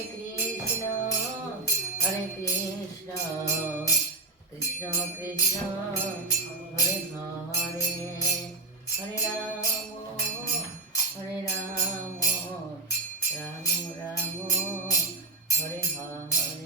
Hare Krishna, Krishna Krishna, Hare Hare, Hare Rama, Hare Rama, Rama Rama, Hare Hare.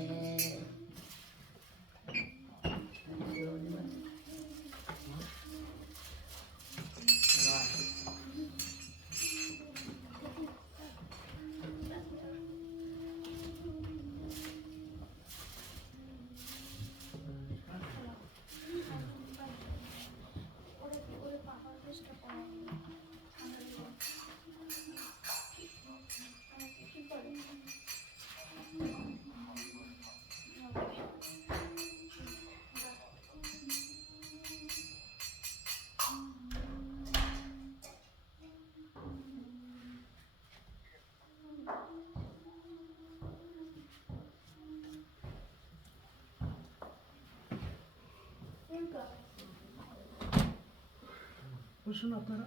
বসুন আপনারা।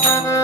Hare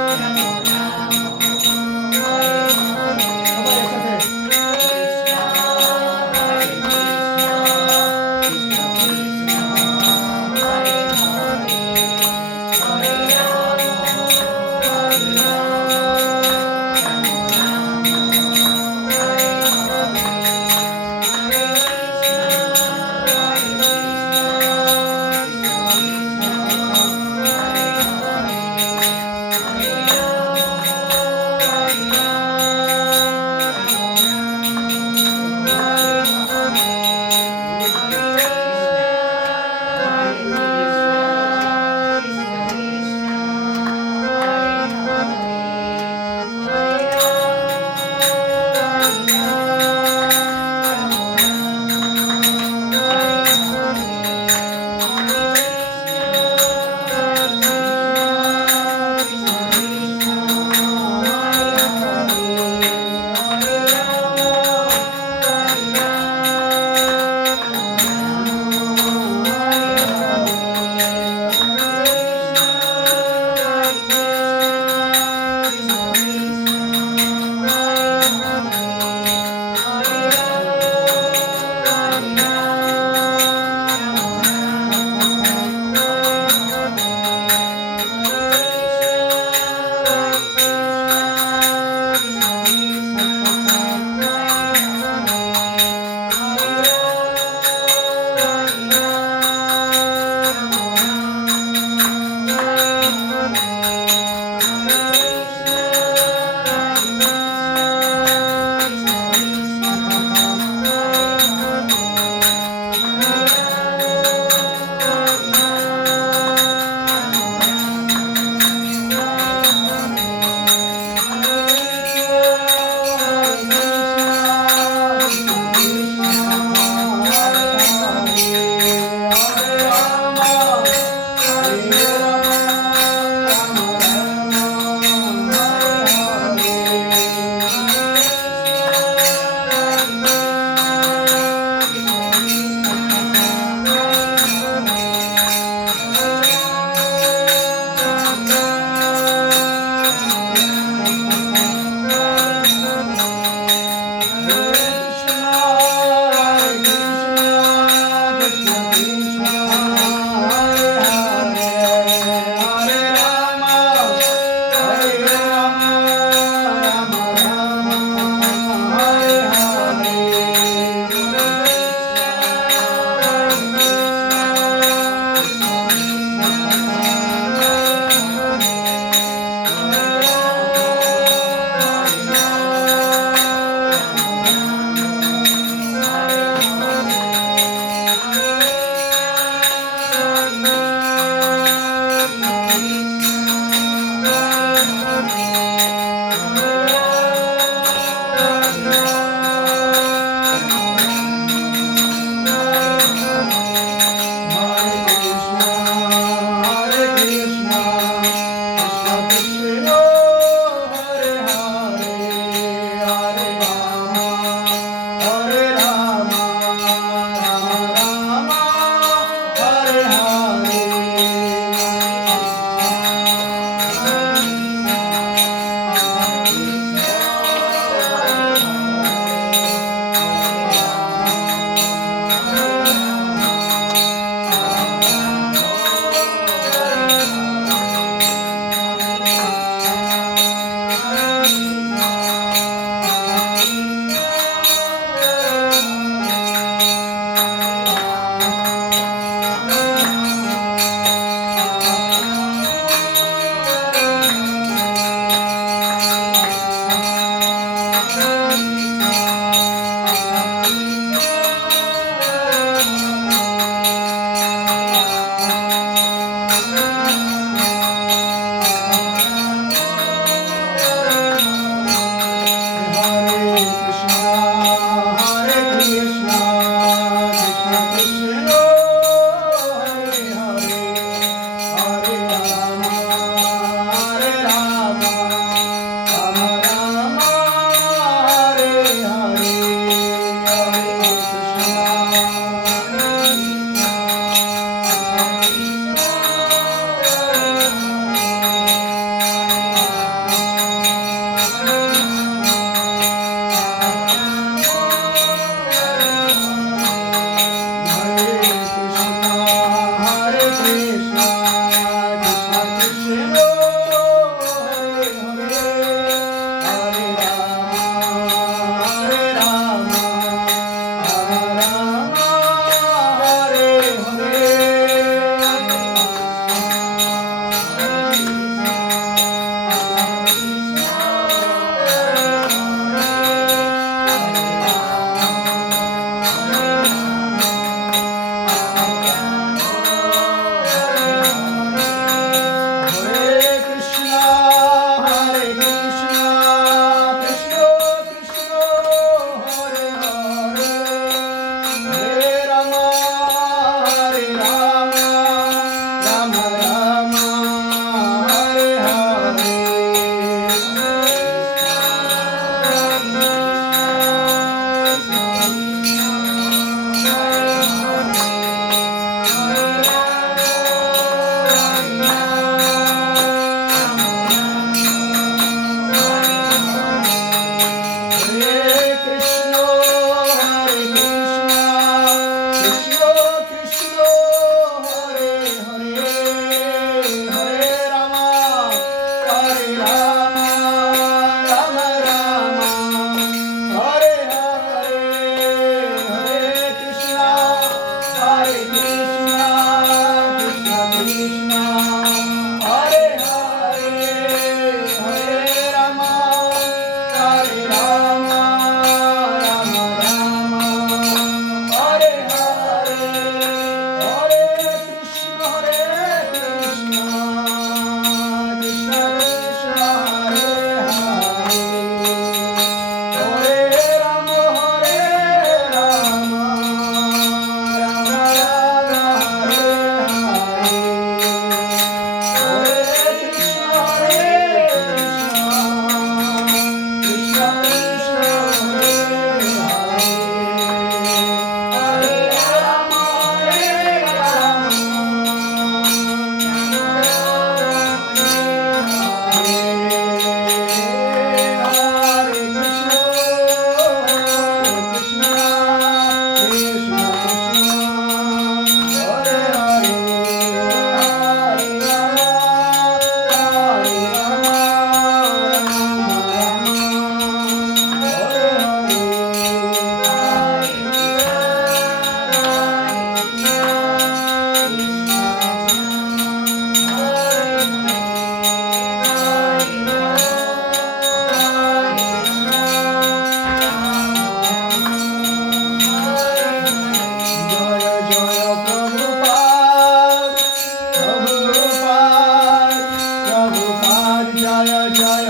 জয় জয়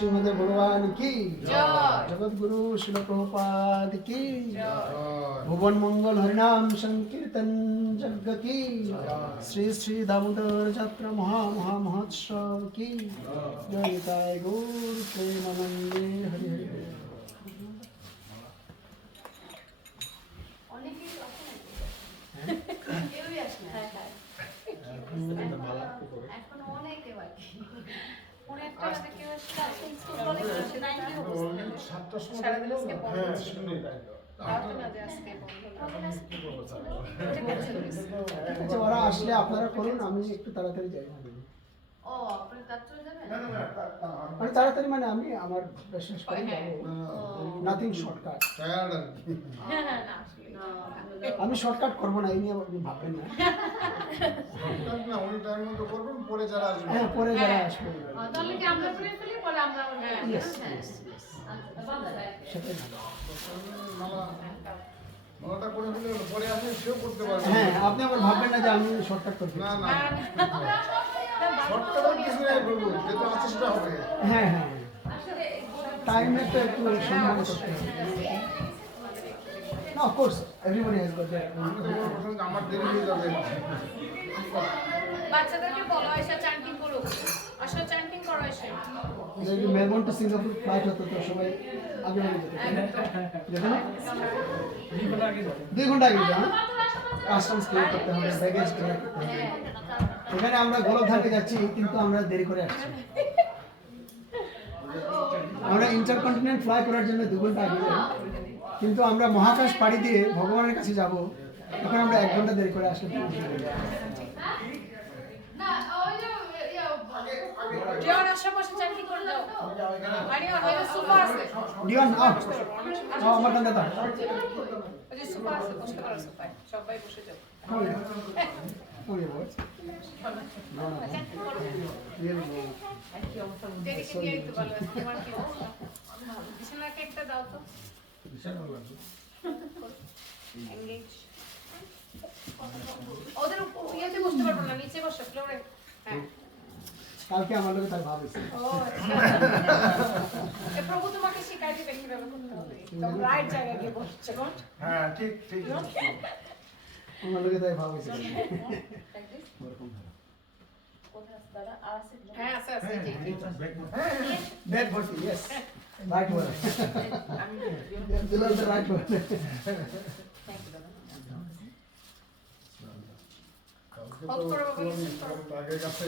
श्रीमद् भगवान की जगत गुरु श्रील प्रभुपाद की भुवन मंगल हरिनाम संकीर्तन जग की श्री श्री दामोदर यात्रा महा महा महोत्सव की जय ताय गौर प्रेमानंदे हरि हरि আচ্ছা ওরা আসলে আপনারা করুন আমি একটু তাড়াতাড়ি যাই ও আপনি কাজ চলে যাবেন মানে তাড়াতাড়ি মানে আমি আমার শেষ করে যাবো নাথিং শর্টকাট আমি শর্টকাট করবো না এই নিয়ে আপনি ভাববেন না না ওই টাইম মতো করবেন পরে যারা আসবে হ্যাঁ পরে যারা আসবে তাহলে কি আমরা করে ফেলি পরে আমরা ইয়েস সেটাই মালাটা করে ফেলে পরে আপনি সেও করতে পারবেন হ্যাঁ আপনি আবার ভাববেন না যে আমি শর্টকাট করবো না না শর্টকাট কিছু নেই বলবো যেটা আছে সেটা হবে হ্যাঁ হ্যাঁ টাইমের তো একটু সম্মান করতে হবে না of course everybody has got that আমি তো বলবো আমার দেরি হয়ে যাবে বাচ্চাদেরকে বলো এসে চ্যান্টিং করুক আসলে চ্যান্টিং করো এসে যদি মেলবোর্ন টু সিঙ্গাপুর ফ্লাইট হতো তো সবাই আগে আগে যেত না 2 ঘন্টা আগে যেত কাস্টমস ক্লিয়ার করতে হবে ব্যাগেজ ক্লিয়ার করতে হবে এখানে আমরা গোলকধারকে যাচ্ছি কিন্তু আমরা দেরি করে আসছি আমরা ইন্টারকন্টিনেন্ট ফ্লাই করার জন্য 2 ঘন্টা আগে যাই কিন্তু আমরা মহাকাশ পাড়ি দিয়ে ভগবানের কাছে যাব এখন আমরা 1 ঘন্টা দেরি করে আসলে না ওই যে জন আশেপাশে চ্যান্টিং করে দাও আরে ওই সোফা আছে ডিওন আমার কাছে দাও ওই যে সোফা আছে বসতে পারো সোফায় সবাই বসে যাও ওই বল না না রিয়েলি বল দেখি নিয়ে একটু ভালো আছে তোমার কি অবস্থা বিছানাকে একটা দাও তো বিশাল ভালো লাগছে এনগেজ ওদের ইয়েতে বসতে পারবো না নিচে বসো ফ্লোরে হ্যাঁ কালকে আমার লোকে তার ভাব এসে ও এ প্রভু তোমাকে শিখাই দিবে কিভাবে করতে হবে তো রাইট জায়গায় গিয়ে বসছে কোন হ্যাঁ ঠিক ঠিক আমার লোকে তাই ভাব এসে হ্যাঁ আছে আছে জি জি ব্যাগ ভর্তি ইয়েস রাইট ওয়ান দিলাম রাইট ওয়ান হট করো বাবা আগে কাছে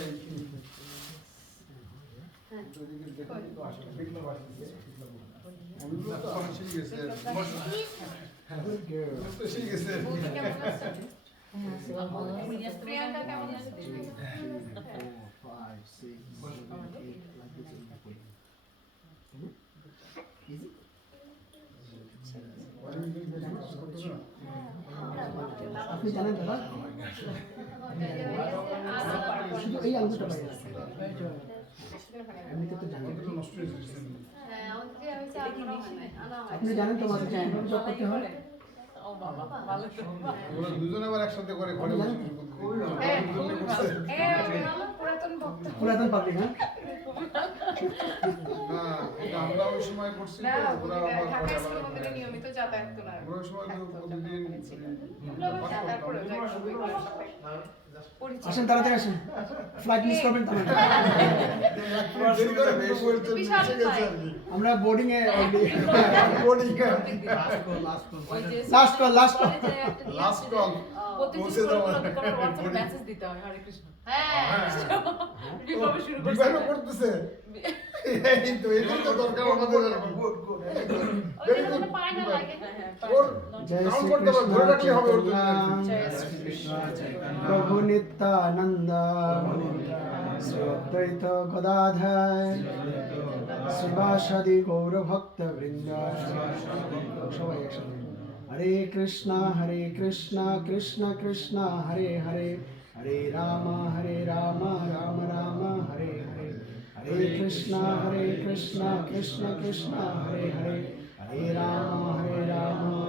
প্রিয়াঙ্কা কেমন আছে আপনি জানেন দাদা শুধু এই আঙ্গুলটা বাইরে আছে এমনিতে তো জানেন নষ্ট হয়ে যাচ্ছে হ্যাঁ আমাকে হইছে আপনি জানেন তো মাঝে কিভাবে জব করতে হয় ওরা দুজনে আবার একসাথে করে ঘরে বসে পুরাতন ভক্ত পুরাতন পাবলিক হ্যাঁ না এটা আমরা ওই সময় করছি তো ওরা আবার ঘরে আবার যাতায়াত তো না ওই সময় তো প্রতিদিন যাতায়াত করে যায় পরিবারের সাথে পরিচয় আসেন তাড়াতাড়ি আসেন, ফ্লাইট মিস করবেন তো না। দেরি করে বলতে বিশাল মিশে গেছে flight। আর কি। আমরা বোর্ডিং এ boarding last call last call last call প্রতিদিন পৌঁছে করে যাওয়া। করে তোমার WhatsApp মেসেজ দিতে হয় হরে কৃষ্ণ হ্যাঁ বিভাবে শুরু বিবাহ করতে করতেছে এই তো এই তো দরকার আমাদের গুড গুড ওই যে কোনো পায় না লাগে ওর জয় কাউন্ট শ্রী করতে পারবে ধরে রাখলে হবে ওর জন্য জয় শ্রী কৃষ্ণ প্রভু নিত্যানন্দ শ্রী অদ্বৈত গদাধর শ্রীবাসাদি গৌরভক্ত বৃন্দ সবাই একসাথে হরে কৃষ্ণ কৃষ্ণ কৃষ্ণ হরে হরে হরে রাম রাম রাম হরে হরে হরে কৃষ্ণ কৃষ্ণ কৃষ্ণ হরে হরে হরে রাম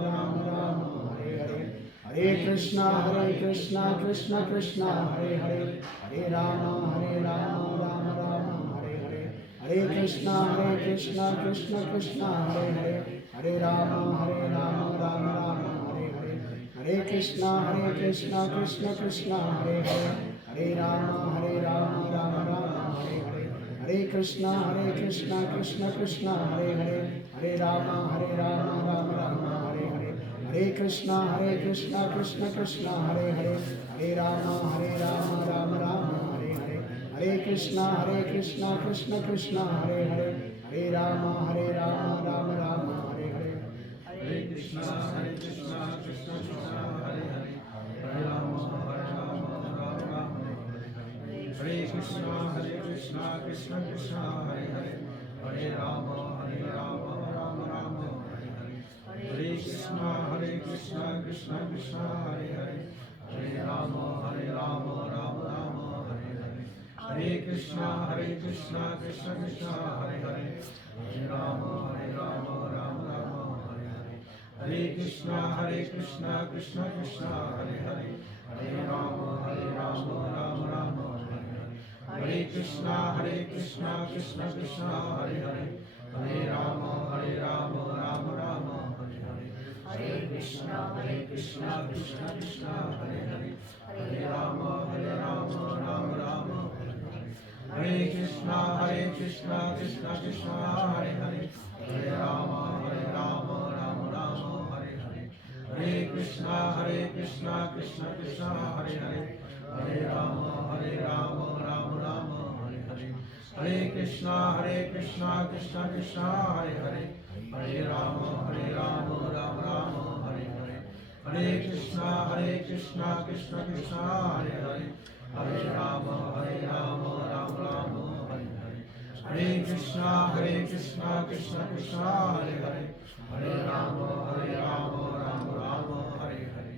রাম রাম হরে হরে हरे कृष्णा कृष्ण कृष्ण हरे हरे हरे राम राम राम हरे हरे हरे कृष्णा कृष्ण कृष्ण हरे हरे हरे राम राम राम हरे हरे हरे कृष्णा कृष्ण कृष्ण हरे हरे हरे राम राम राम हरे हरे हरे कृष्णा कृष्ण कृष्ण हरे हरे हरे राम राम राम हरे हरे हरे कृष्णा कृष्ण कृष्ण हरे हरे हरे राम राम राम हरे हरे हरे कृष्णा कृष्ण कृष्ण हरे हरे हरे राम राम राम हरे हरे हरे कृष्णा कृष्ण कृष्ण हरे हरे हरे राम राम हरे कृष्णा कृष्ण कृष्ण हरे हरे हरे राम राम राम हरे Krishna Krishna Krishna Hare Hare Hare Ram Ram Ram Hare Hare Hare Krishna Krishna Krishna Hare Hare Hare Ram Ram Ram Hare Hare Hare Krishna Krishna Krishna Hare Hare Hare Ram Ram Ram Hare Hare Hare Krishna Krishna Krishna Hare Hare Hare Ram Ram Ram Hare Hare Hare Krishna Krishna Krishna Hare Hare Hare Ram Ram Ram Hare Hare Hare Krishna Krishna Krishna Hare Hare Hare Ram Ram Ram Hare Hare Hare Krishna Krishna Krishna Hare Hare Hare Ram Ram Ram Hare Hare Hare Krishna Krishna Krishna Hare Hare Hare Ram Ram Ram Hare Hare Hare Krishna Krishna Krishna Hare Hare Hare Ram Ram Ram Hare Hare Hare Krishna Krishna Krishna Hare Hare Hare Ram Ram Ram Hare Hare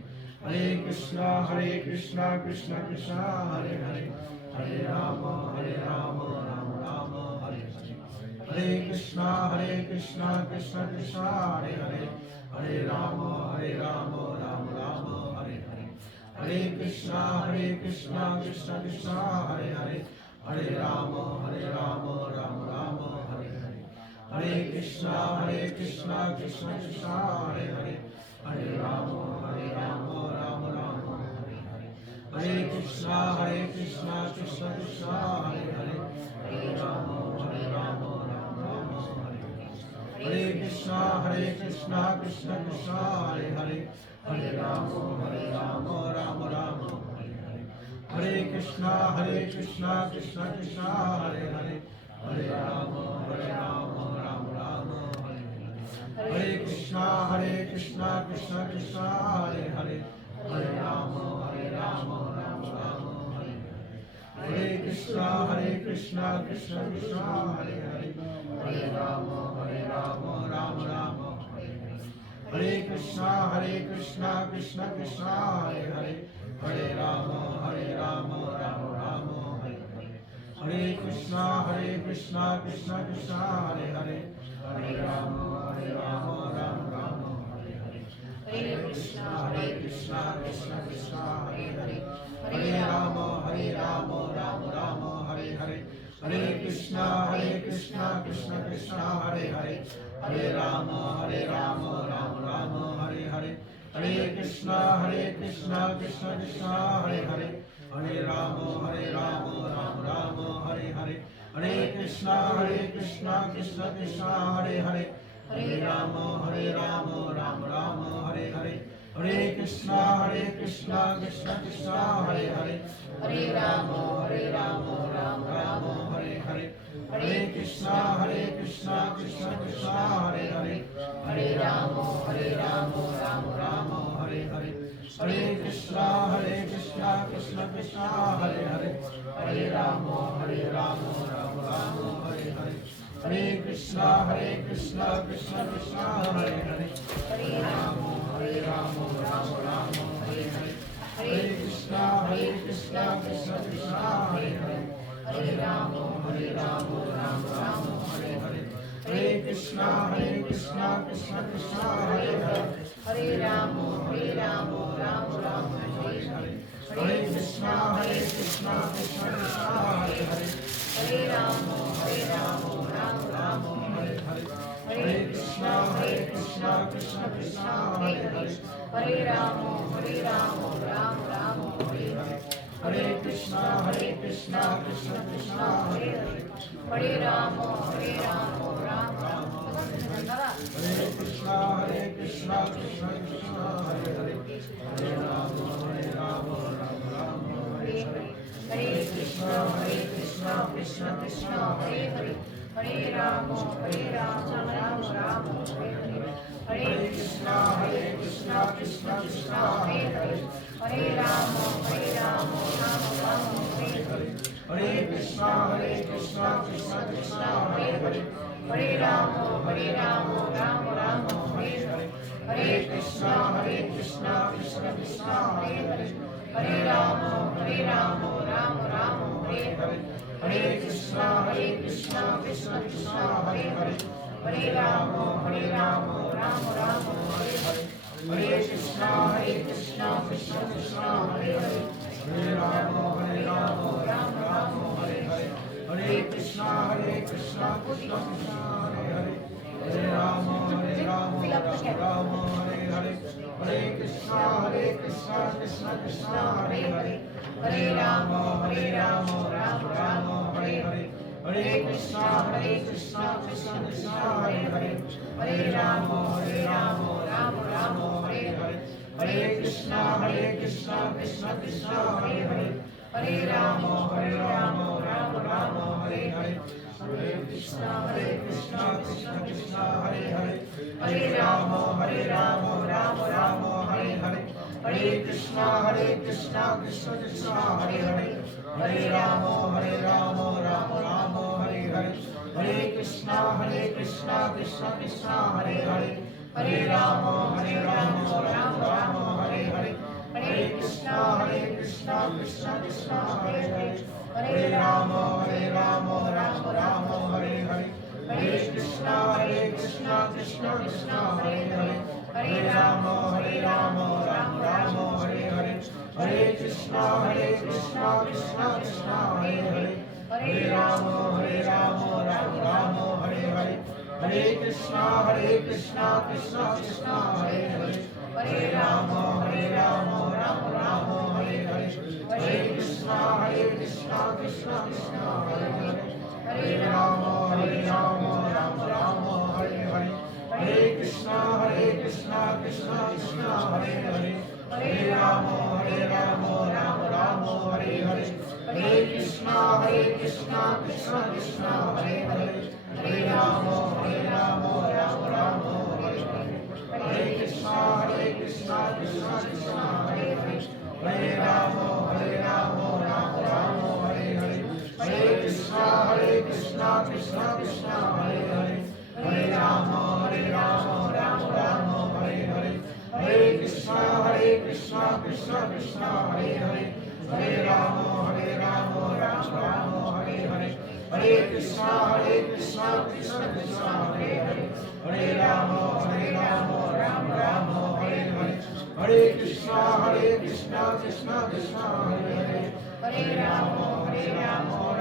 Hare Krishna Krishna Krishna Hare Hare Hare Ram Ram Ram Hare Hare Hare Krishna Krishna Krishna Hare Hare Hare Ram Ram Ram Hare Hare Hare Krishna Krishna Krishna Hare Hare Hare Ram Ram Ram Hare Hare Hare Krishna Krishna Krishna Hare Hare Hare Ram Ram Ram Hare Hare Hare Krishna Krishna Krishna Hare Hare Hare Ram Ram Ram Hare Hare Hare Krishna Krishna Krishna Hare Hare Hare Ram Ram Ram Hare Hare Hare Krishna Krishna Krishna Hare Hare Hare Ram Ram Ram Hare Hare Hare Krishna Krishna Krishna Hare Hare Hare Ram Ram Ram Hare Hare Hare Krishna Krishna Krishna Hare Hare Hare Ram Ram Ram Hare Hare Hare Krishna Krishna Krishna Hare Hare Hare Ram Ram Ram Hare Hare Hare Krishna Krishna Krishna Hare Hare Hare Ram Ram Ram Hare Hare Hare Krishna Krishna Krishna Hare Hare Hare Ram Ram Ram Hare Hare Hare Krishna Krishna Krishna Hare Hare Hare Ram Ram Ram Krishna Krishna Krishna Hare Hare Hare Rama Rama Rama Hare Hare Hare Krishna Krishna Krishna Hare Hare Hare Rama Rama Rama Hare Hare Hare Krishna Krishna Krishna Hare Hare Hare Rama Rama Rama Hare Hare Hare Krishna Krishna Krishna Hare Hare Hare Rama Rama Rama Hare Hare Hare Krishna Krishna Krishna Hare Hare Hare Rama Rama Rama Hare Hare Hare Krishna Krishna Krishna Hare Hare Hare Rama Rama Rama Hare Hare Hare Krishna Krishna Krishna Hare Hare Hare Rama Rama Rama Hare Hare Hare Krishna Krishna Krishna Hare Hare Hare Rama Rama Rama Hare Hare Hare Krishna Krishna Krishna Hare Hare Hare Rama Rama Rama Hare Hare Hare Krishna Krishna Krishna Hare Hare Hare Rama Rama Rama Hare Hare Hare Krishna Krishna Krishna Hare Hare Hare Rama Rama Rama Hare Krishna Krishna Krishna Hare Hare Hare Rama Rama Rama Hare Hare Hare Krishna Krishna Krishna Hare Hare Hare Rama Rama Rama Hare Hare Hare Krishna Krishna Krishna Hare Hare Hare Rama Rama Rama Hare Hare Hare Krishna Krishna Krishna Hare Hare Hare Rama Rama Rama Hare Hare Hare Krishna Krishna Krishna Hare Hare Hare Rama Rama Rama Hare Hare Hare Krishna Krishna Krishna Hare Hare Hare Rama Rama Rama Hare Hare Hare Krishna Krishna Krishna Hare Hare Hare Rama Rama Rama Hare Hare Hare Krishna Krishna Krishna Hare Hare Hare Rama Rama Rama Hare Hare Hare Krishna Krishna Krishna Hare Hare Hare Rama Rama Rama Hare Hare Hare Krishna Krishna Krishna Hare Hare Hare Rama Rama Rama Hare Hare Hare Krishna Krishna Krishna Hare Hare Hare Rama Rama Rama Hare Hare Hare Krishna Krishna Krishna Hare Hare Hare Rama Rama Rama Hare Hare Hare Krishna Krishna Krishna Hare Hare Hare Rama Rama Rama Hare Hare Hare Krishna Krishna Krishna Hare Hare Hare Rama Rama Rama Hare Hare Hare Krishna Krishna Krishna Hare Hare Hare Rama Rama Rama Hare Hare Hare Krishna Krishna Krishna Hare Hare Hare Rama Rama Rama Hare Hare Hare Krishna Krishna Krishna Hare Hare Hare Rama Rama Rama Hare Hare Hare Krishna Krishna Krishna Hare Hare Hare Rama Rama Rama Hare Hare Hare Krishna Krishna Krishna Hare Hare Hare Rama Rama Rama Hare Hare Hare Krishna Krishna Krishna Hare Hare Hare Rama Rama Rama Hare Hare Hare Krishna Krishna Krishna Hare Hare Hare Rama Rama Rama Hare Hare Hare Krishna Krishna Krishna Hare Hare Hare Rama Rama Rama Hare Hare Hare Krishna Krishna Krishna Hare Hare Hare Rama Rama Rama Hare Hare Hare Krishna Krishna Krishna Hare Hare Hare Rama Rama Rama Hare Hare Hare Krishna Krishna Krishna Hare Hare Hare Rama Rama Rama Hare Hare Hare Krishna Krishna Krishna Hare Hare Hare Rama Rama